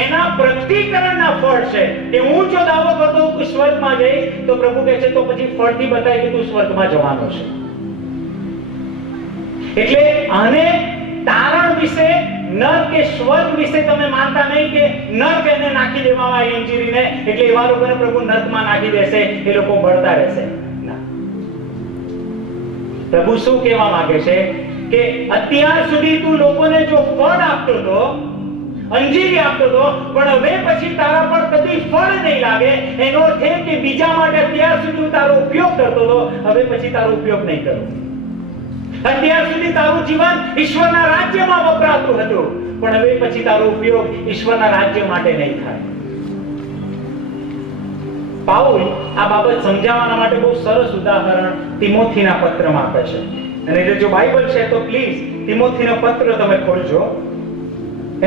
એના પ્રગટીકરણના ફળ છે. કે હું જો દાવો કરતો હું સ્વર્ગમાં જઈશ તો પ્રભુ કહે છે તો પછી ફળથી બતાવી કે તું સ્વર્ગમાં જવાનો છે. એટલે આને તારણ વિશે, નર્ક કે સ્વર્ગ વિશે તમે માનતા નહીં કે નર્ક એને નાખી દેવામાં આવી અંજીરીને, એટલે એવા લોકોને પ્રભુ નર્કમાં નાખી દેશે, એ લોકો બળતા રહેશે. ના, પ્રભુ શું કહેવા માંગે છે કે અત્યાર સુધી તું લોકોને જો ફળ આપતો હતો, અંજીરી આપતો હતો, પણ હવે પછી તારા પર કદી ફળ નહીં લાગે. એનો અર્થ એ કે બીજા માટે અત્યાર સુધી તારો ઉપયોગ કરતો હતો, હવે પછી તારો ઉપયોગ નહીં કરું. અત્યાર સુધી તારું જીવન ઈશ્વરના રાજ્યમાં વપરાતું હતું, પણ હવે પછી તારો ઉપયોગ ઈશ્વરના રાજ્ય માટે નહીં થાય. પાઉલ આ બાબત સમજાવવા માટે બહુ સરસ ઉદાહરણ તિમોથીના પત્રમાં આપે છે. અને જો બાઇબલ છે તો પ્લીઝ તિમોથીનો પત્ર તમે ખોલજો.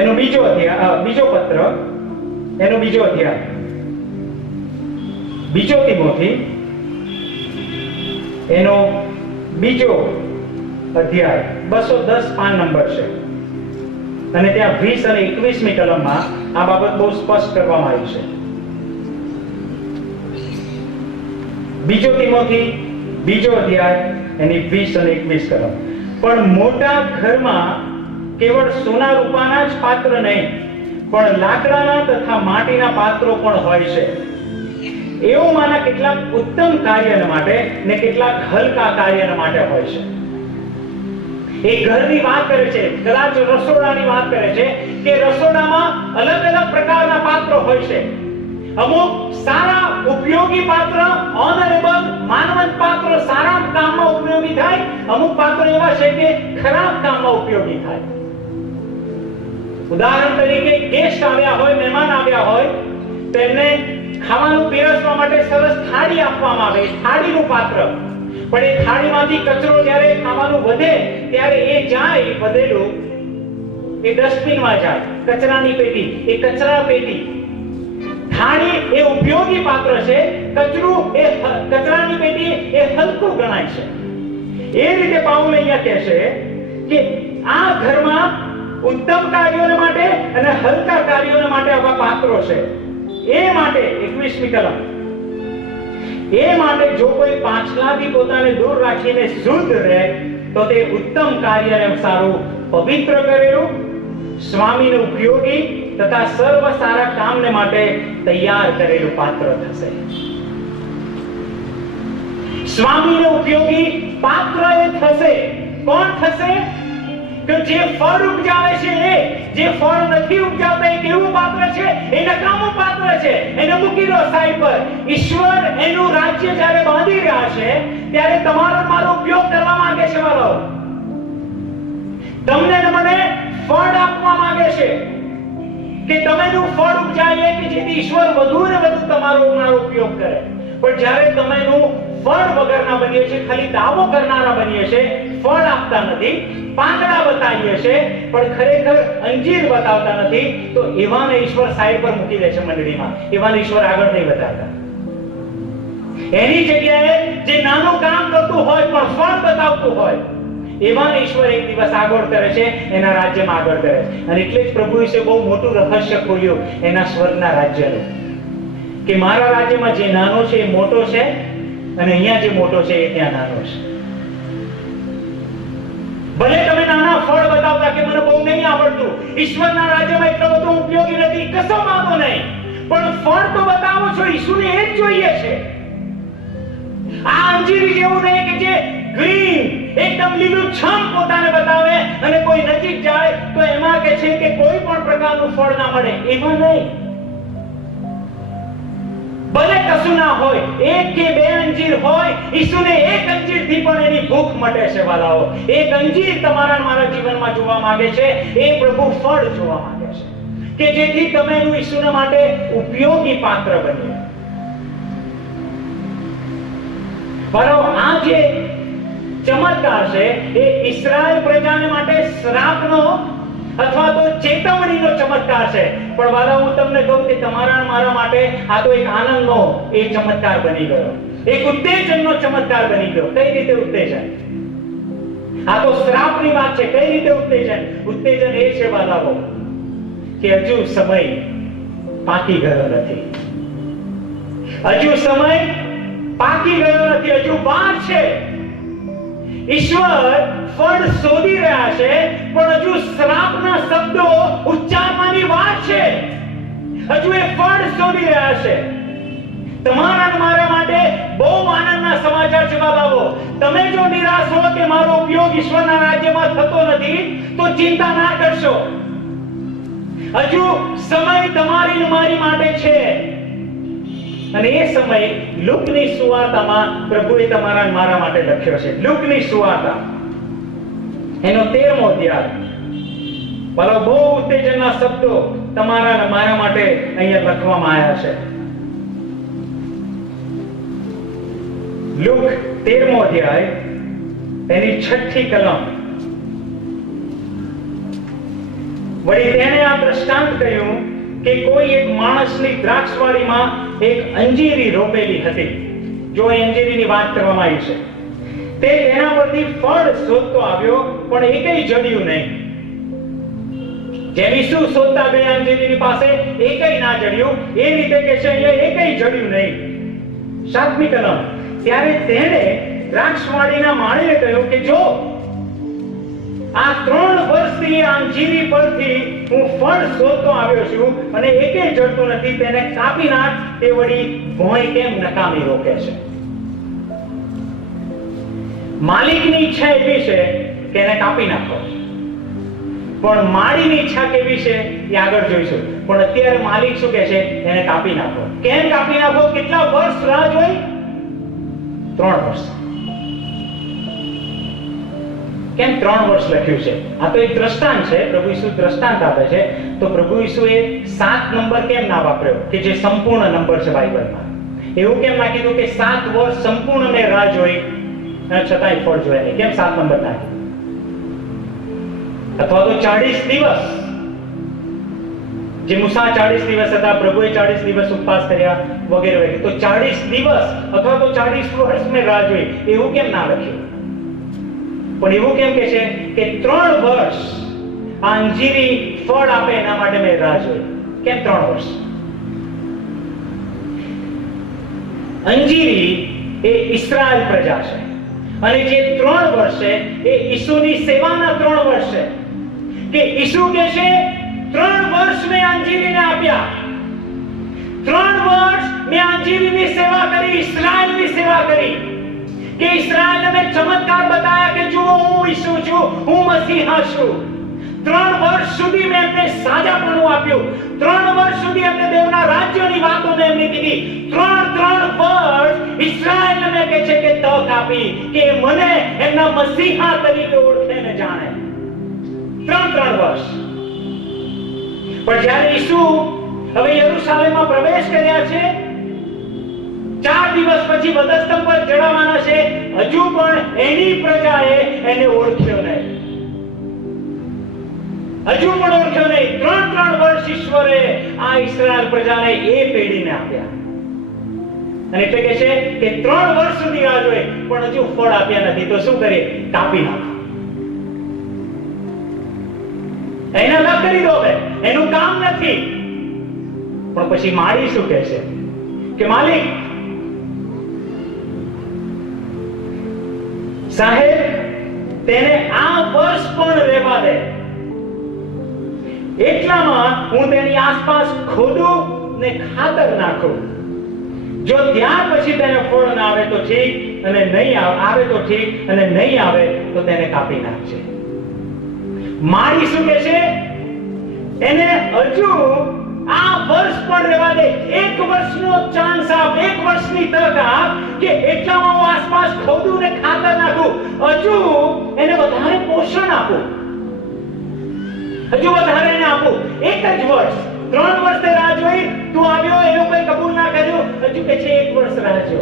એનો બીજો અધ્યાય, બીજો તિમોથી એનો બીજો અધ્યાય 210 પાન નંબર છે. અને ત્યાં 20 અને 21મી કલમમાં આ બાબત બહુ સ્પષ્ટ કરવામાં આવી છે. બીજો તિમોથી બીજો અધ્યાય એની 20 અને 21 કલમ. પણ મોટા ઘરમાં કેવળ સોના રૂપાના જ પાત્ર નહીં, પણ લાકડાના તથા માટીના પાત્રો પણ હોય છે. એઓમાંના કેટલાક ઉત્તમ કાર્યના માટે ને કેટલાક હલકા કાર્યના માટે હોય છે. એ ઘરની વાત કરે છે, કદાચ રસોડાની વાત કરે છે કે રસોડામાં અલગ અલગ પ્રકારના પાત્રો હોય છે. અમુક સારા ઉપયોગી પાત્ર, ઓનરેબલ માનવંત પાત્ર સારા કામમાં ઉપયોગી થાય. અમુક પાત્રો એવા છે કે ખરાબ કામમાં ઉપયોગી થાય. ઉદાહરણ તરીકે ગેસ્ટ આવ્યા હોય, મહેમાન આવ્યા હોય, તેમને ખાવાનું પીરસવા માટે સરસ થાળી આપવામાં આવે, થાળીનું પાત્ર. પણ એ થાળીમાંથી કચરો જ્યારે ખાવાનું વધે ત્યારે એ જાય વધેલું એ ડસ્ટબિનમાં જાય, કચરાની પેટી, એ કચરા પેટી. થાળી એ ઉપયોગી પાત્ર છે, કચરું એ કચરાની પેટી એ હલકું ગણાય છે. એ રીતે પાઉલ અહીંયા કહે છે કે આ ઘરમાં ઉત્તમ કાર્યોને માટે અને હલકા કાર્યોને માટે આવા પાત્રો છે. એ માટે 21મી કલમ, એ માટે જો કોઈ પાછલાથી પોતાને દૂર રાખીને શુદ્ધ રહે તો તે ઉત્તમ કાર્યને સારું પવિત્ર કરેલું, સ્વામીને ઉપયોગી તથા સર્વ સારા કામને માટે તૈયાર કરેલું પાત્ર થશે. સ્વામીને ઉપયોગી પાત્ર એ થશે. કોણ થશે? કે જે ફળ ઉપજાવે છે, એ જે ફળ નથી ઉપજાવતા એ કેવું પાત્ર છે? એ નકામું પાત્ર છે. એને મૂકી દો સાઈડ પર. ઈશ્વર એનું રાજ્ય જ્યારે બાંધી રહ્યા છે ત્યારે તમારો મારો ઉપયોગ કરવા માંગે છે. વાલો, તમને ને મને ફળ આપવા માંગે છે કે તમેનું ફળ ઉપજાવીએ કે જેથી ઈશ્વર વધુ ને વધુ તમારો મારો ઉપયોગ કરે. પણ જ્યારે તમેનું ફળ વગરના બનીએ છીએ, ખાલી દાવો કરનારા બનીએ છીએ, ફળ આપતા નથી, પાંદડા બતાવીએ છીએ પણ ખરેખર અંજીર બતાવતા નથી, તો એવાને ઈશ્વર સાઈડ પર મૂકી દે છે મંડળીમાં. એવાને ઈશ્વર આગળ નહીં બતાવતા. એની જગ્યાએ જે નાનું કામ કરતું હોય પણ ફળ બતાવતું હોય, એવાને ઈશ્વર એક દિવસ આગળ કરે છે, એના રાજ્યમાં આગળ કરે છે. અને એટલે જ પ્રભુ વિશે બહુ મોટું રહસ્ય ખોલ્યું એના સ્વર્ગના રાજ્યનું, કે મારા રાજ્યમાં જે નાનો છે એ મોટો છે, અને અહીંયા જે મોટો છે એ ત્યાં નાનો છે. ભલે તમે નાના ફળ બતાવતા કે મને બહુ નહીં આવડતું, ઈશ્વરના રાજ્યમાં એટલો બધો ઉપયોગી નથી, કશો વાંધો નહીં, પણ ફળ તો બતાવો છો. ઈશ્વરને એ જ જોઈએ છે. આ અંજીરી જેવું નહીં કે જે ગ્રીન એકદમ લીલુંછમ પોતાને બતાવે અને કોઈ નજીક જાય તો એમાં કહે છે કે કોઈ પણ પ્રકારનું ફળ ના મળે. એમાં નહીં. ભલે કશું ના હોય, એક કે બે અંજીર હોય, ઈસુને એક અંજીરથી પણ એની ભૂખ મટે છે. વાલાઓ, એક અંજીર તમારા મારા જીવનમાં જોવા માંગે છે, એ પ્રભુ ફળ જોવા માંગે છે કે જેથી તમે ઈસુના માટે ઉપયોગી પાત્ર બનીએ. વાલાઓ, આ જે ચમત્કાર છે એ ઇસ્રાએલ પ્રજાને માટે શ્રાપનો અથવા તો ચેતવણીનો ચમત્કાર છે. પણ વાલા, હું તમને કહું કે તમારા મારા માટે આ તો એક આનંદનો એ ચમત્કાર બની ગયો, એક ઉત્તેજનનો ચમત્કાર બની ગયો. કઈ રીતે ઉત્તેજન? આ તો શ્રાપની વાત છે. કઈ રીતે ઉત્તેજન? ઉત્તેજન એ છે વાલાઓ કે હજુ સમય પાકી ગયો નથી. હજુ સમય પાકી ગયો નથી. હજુ વાર છે. ઈશ્વર ફળ શોધી રહ્યા છે, પણ હજુ શ્રાપના શબ્દો ઉચ્ચારવાની વાત છે. હજુ એ ફળ શોધી રહ્યા છે. તમારા અને મારા માટે બહુ આનંદના સમાચાર છે. બાબાઓ, તમે જો નિરાશ હો કે મારો ઉપયોગ ઈશ્વરના રાજ્યમાં થતો નથી, તો ચિંતા ના કરશો. હજુ સમય તમારી અને મારી માટે છે. અને એ સમય લુકની સુવાર્તામાં પ્રભુએ તમારા મારા માટે લખ્યો છે. લુકની સુવાર્તા એનો 13મો અધ્યાય. ભલો બહુ ઉત્તેજનના શબ્દો તમારા અને મારા માટે અહીંયા લખવામાં આવ્યા છે. લુક 13મો અધ્યાય એની 6ઠી કલમ. વળી તેને આ દ્રષ્ટાંત કહ્યું કે કોઈ એક માણસની દ્રાક્ષવાડીમાં એક અંજીરી રોપેલી હતી. જો એ અંજીરીની વાત કરવામાં આવી છે. તે તેના પરથી ફળ શોધતો આવ્યો, પણ એકેય જડ્યું નહીં. જેમ ઈસુ શોધતા ગયા અંજીરીની પાસે, એકેય ના જડ્યું. એ રીતે કે છે અહીંયા એકેય જડ્યું નહીં. 7મી કલમ. ત્યારે તેણે દ્રાક્ષવાડીના માળીને કહ્યું કે જો આ 3 વર્ષથી આ અંજીરી પરથી હું ફળ શોધતો આવ્યો છું અને એકેય જડતું નથી, તેને કાપી નાખ. તે વળી ભોંય કેમ નકામી રોકે છે? માલિકની ઈચ્છા એવી છે કે એને કાપી નાખો, પણ માળીની ઈચ્છા કેવી છે એ આગળ જોઈશું. પણ અત્યારે માલિક શું કહે છે? એને કાપી નાખો. કેમ કાપી નાખો? કેટલા વર્ષ રાહ જોઈ? 3 વર્ષ. કેમ 3 વર્ષ લખ્યું છે? આ તો એક દ્રષ્ટાંત છે. પ્રભુ ઈસુ દ્રષ્ટાંત આપે છે. તો પ્રભુ ઈસુએ 7 નંબર કેમ ના વાપર્યો કે જે સંપૂર્ણ નંબર છે બાઇબલમાં? એવું કેમ ના કીધું કે 7 વર્ષ સંપૂર્ણ મેં રાહ જોઈ અને છતાંય ફળ જોયા નહીં? કેમ 7 નંબર ના કીધું? અથવા તો 40 દિવસ, જે મૂસા 40 દિવસ હતા, પ્રભુએ 40 દિવસ ઉપવાસ કર્યા વગેરે વગેરે. તો 40 દિવસ અથવા તો 40 વર્ષ મેં રાહ જોઈ, એવું કેમ ના લખ્યું? પણ એવું કેમ કે છે કે 3 વર્ષ આ અંજીરી ફળ આપે એના માટે મેં રાહ જોઈ? કેમ 3 વર્ષ? અંજીરી એ ઇસ્રાએલ પ્રજા છે અને જે 3 વર્ષ છે એ ઈસુની સેવાના 3 વર્ષ છે. કે ઈસુ કહે છે 3 વર્ષ મેં અંજીરીને આપ્યા, 3 વર્ષ મેં અંજીરીની સેવા કરી, ઇસ્રાએલની સેવા કરી. કે ઇસ્રાએલને મેં ચમત્કાર બતાવ્યા કે જુઓ હું ઈસુ છું, હું મસીહા છું. 3 વર્ષ સુધી મેં એમને સાજાપણું આપ્યું. 3 વર્ષ સુધી એમને દેવના રાજ્યની વાતો મેં એમને કીધી. 3 વર્ષ ઇસ્રાએલને મેં કહે છે કે તક આપી કે મને એમના મસીહા તરીકે ઓળખે ને જાણે. 3 વર્ષ. પણ જ્યારે ઈસુ હવે યરૂશાલેમમાં પ્રવેશ કર્યા છે, 4 દિવસ પછી વધસ્તંભ પર ચડાવવાના છે, હજુ પણ એની પ્રજાએ એને ઓળખ્યો નહીં. હજુ પણ ઓળખ્યો નહીં. 3 વર્ષ ઈશ્વરે આ ઇસ્રાએલ પ્રજાને એ પેઢીને આપ્યા. અને એટલે કે છે કે 3 વર્ષ સુધી રાહ જોઈ પણ હજુ ફળ આપ્યા નથી. તો શું કરીએ? કાપી નાખો. એના ના કરી દો. હવે એનું કામ નથી. પણ પછી માળી શું કહે છે કે માલિક સાહેબ, તેને આ વર્ષ પણ રહેવા દે. એટલામાં હું તેની આસપાસ ખોદું ને ખાતર નાખું. જો ત્યાર પછી તેને ફળ ના આવે તો ઠીક, અને નહીં આવે તો ઠીક, અને નહીં આવે તો તેને કાપી નાખજે. માળી શું કહે છે? એને હજુ આ વર્ષ પણ રહેવા દે. 1 વર્ષનો ચાન્સ આપ, 1 વર્ષની તક આપ કે એટલામાં હું આસપાસ ખોદું ને ખાતર નાખું. હજુ એને વધારે પોષણ આપું, હજુ વધારે એને આપું. 1 જ વર્ષ. 3 વર્ષે રાહ જોઈ, તું આવ્યો, એ લોકોએ કબૂલ ના કર્યું, હજુ કે છે 1 વર્ષ રાહ જો.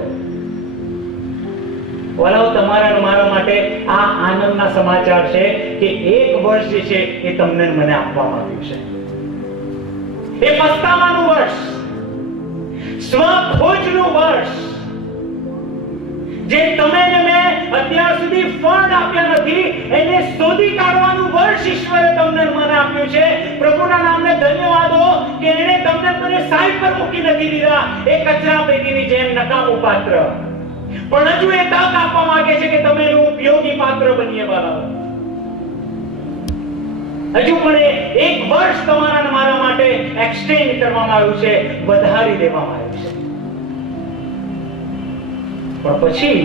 વલાઓ, તમારા અને મારા માટે આ આનંદના સમાચાર છે કે 1 વર્ષ જે છે એ તમને મને આપવામાં આવ્યું છે. એ પસ્તાવાનું વર્ષ, સ્વખોજનું વર્ષ, જે તમે ને મેં અત્યાર સુધી ફળ આપ્યા નથી એને શોધી કાઢવાનું વર્ષ ઈશ્વરે તમને મને આપ્યું છે. પ્રભુના નામને ધન્યવાદ હો કે એણે તમને મને સાઈડ પર મૂકી નથી દીધા એ કચરા પેટીની જેમ નકામું પાત્ર. પણ હજુ એ તક આપવા માંગે છે કે તમે એનું ઉપયોગી પાત્ર બનીએ. બાળકો, હજુ પણ 1 વર્ષ તમારા અને મારા માટે એક્સટેન્ડ કરવામાં આવ્યું છે, વધારી દેવામાં આવ્યું છે. પણ પછી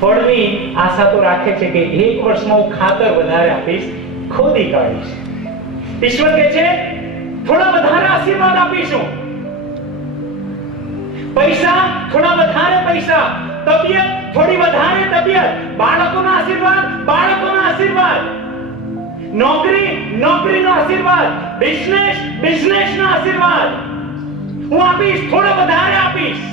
ફળની આશા તો રાખે છે કે 1 વર્ષમાં હું ખાતર વધારે આપીશ, ખોદી કાઢીશ. ઈશ્વર કહે છે થોડા વધારે આશીર્વાદ આપીશું, પૈસા થોડા વધારે પૈસા, તબિયત થોડી વધારે તબિયત, બાળકોના આશીર્વાદ નોકરીનો આશીર્વાદ, બિઝનેસનો આશીર્વાદ હું આપીશ, થોડો વધારે આપીશ.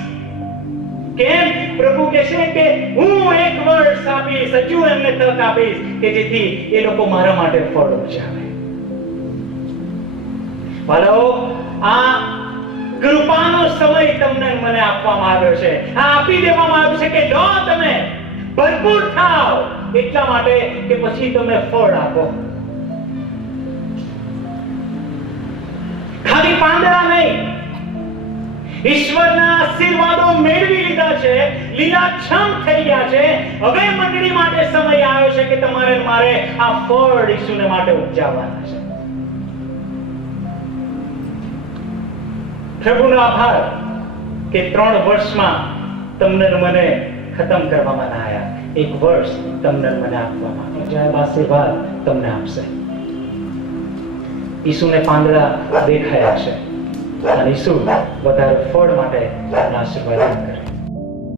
કેમ? પ્રભુ કહેશે કે હું એક વર્ષ આપીશ, હજુ એમને તક આપીશ કે જેથી એ લોકો મારા માટે ફળ ઉપજાવે. ભલો આ કૃપાનો સમય તમને મને આપવામાં આવ્યો છે, આ આપી દેવામાં આવ્યું છે કે જો તમે ભરપૂર થાઓ એટલા માટે કે પછી તમે ફળ આપો. ખાલી પાંદડા નહીં, ઈશ્વરના આશીર્વાદો મેળવી લીધા છે, લીલાછમ થઈ ગયા છે. હવે મંડળી માટે સમય આવ્યો છે કે તમારે મારે આ ફળ ઈશ્વરને માટે ઉપજાવવાના છે. પ્રભુનો આભાર કે 3 વર્ષમાં તમને મને ખતમ કરવામાં ના આવ્યા, 1 વર્ષ તમને મને આપવામાં આવ્યો. આશીર્વાદ તમને આપશે. ઈસુને પાંદડા દેખાયા છે અને ઈસુ વધારે ફળ માટે આશીર્વાદ કરે.